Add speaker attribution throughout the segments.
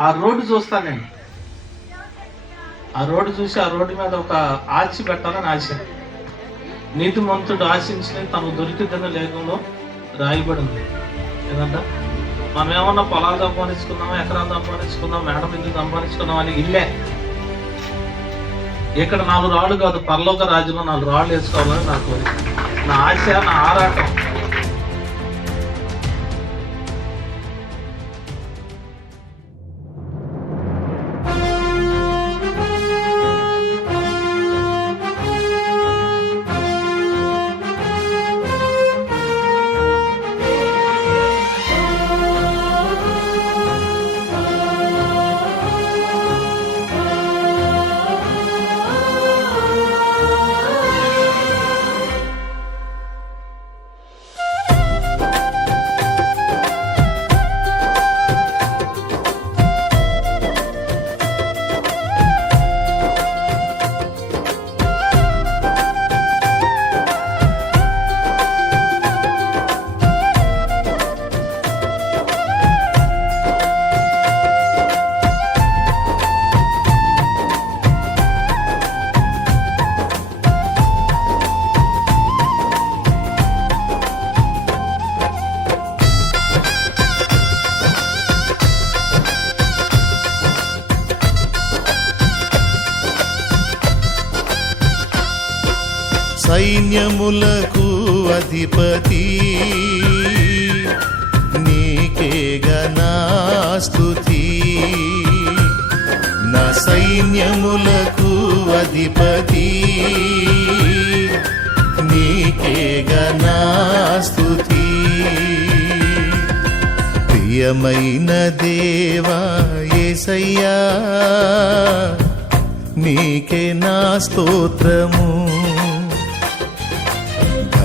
Speaker 1: ఆ రోడ్డు చూస్తాను నేను. ఆ రోడ్డు చూసి ఆ రోడ్డు మీద ఒక ఆచి పెట్టాలని ఆశ. నీతిమంతుడు ఆశించిన తను దొరికిద్దన్న లేఖంలో రాయబడి ఉంది ఏదంట? మనం ఏమన్నా పొలాలు సంపాదించుకున్నామా ఎకరాలు సంపాదించుకున్నాం మేడ ఇల్లు సంపాదించుకున్నాం అని ఇల్లే. ఇక్కడ నాలుగు రాళ్ళు కాదు పర్లోక రాజులో నాలుగు రాళ్ళు వేసుకోవాలని నాకు నా ఆశ నా ఆరాటం.
Speaker 2: సైన్యములకు అధిపతి. నీకే గణాస్తుతి నా సైన్యములకు అధిపతి. నీకే గణాస్తుతి ప్రియమైన దేవా ఏసయ్యా నీకే నా స్తోత్రము.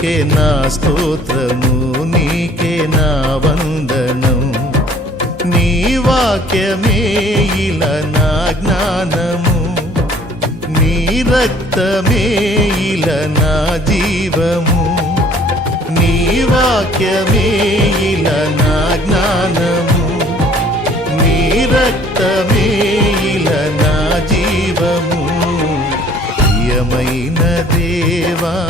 Speaker 2: నీకే నా స్తోత్రము నీకే నా వందనం. నీ వాక్యమే ఇలా నా జ్ఞానము. నీ రక్తమే ఇలా నా జీవము. నీ వాక్యమే ఇలా నా జ్ఞానము. నీ రక్తమే ఇలా నా జీవము. ప్రియమైన దేవా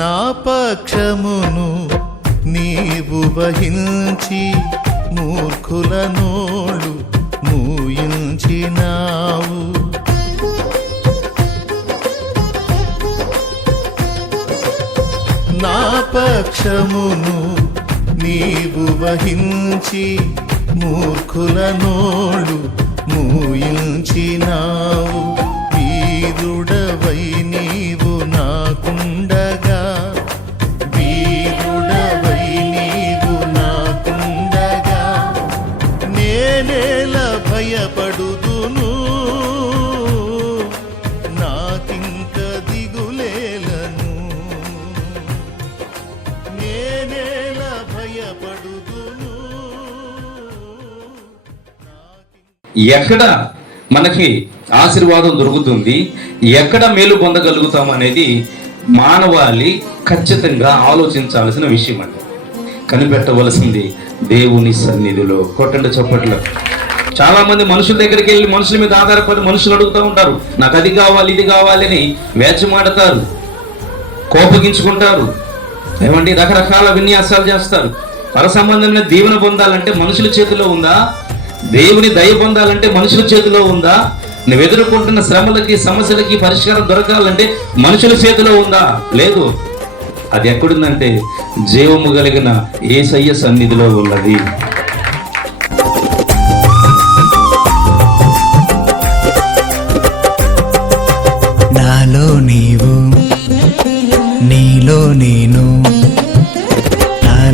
Speaker 2: నా పక్షమును నీవు వహించి మూర్ఖుల నోళ్ళు మూయించినావు. నా పక్షమును నీవు వహించి మూర్ఖుల నోళ్ళు మూయించినావు. వీరుడవై
Speaker 3: ఎక్కడ మనకి ఆశీర్వాదం దొరుకుతుంది ఎక్కడ మేలు పొందగలుగుతాం అనేది మానవాళి ఖచ్చితంగా ఆలోచించాల్సిన విషయం అండి. కనిపెట్టవలసింది దేవుని సన్నిధిలో. కొట్టండి చప్పట్లు. చాలా మంది మనుషుల దగ్గరికి వెళ్ళి మనుషుల మీద ఆధారపడి మనుషులు అడుగుతూ ఉంటారు నాకు అది కావాలి ఇది కావాలి అని వేచమాడతారు కోపగించుకుంటారు. ఏమండి? రకరకాల విన్యాసాలు చేస్తారు. పర సంబంధమైన దీవెన పొందాలంటే మనుషుల చేతిలో ఉందా? దేవుని దయ పొందాలంటే మనుషుల చేతిలో ఉందా? నువ్వు ఎదుర్కొంటున్న శ్రమలకి సమస్యలకి పరిష్కారం దొరకాలంటే మనుషుల చేతిలో ఉందా? లేదు. అది ఎక్కడుందంటే జీవము కలిగిన ఏసయ్య సన్నిధిలో ఉన్నది.
Speaker 4: నాలో నీవు నీలో నేను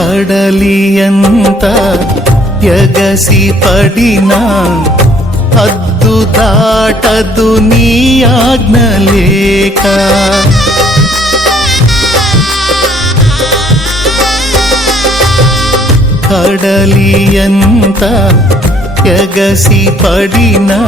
Speaker 2: కడలియంత ఎగసి పడినా హద్దు దాటదు నీ ఆజ్ఞ లేక. కడలియంత ఎగసి పడినా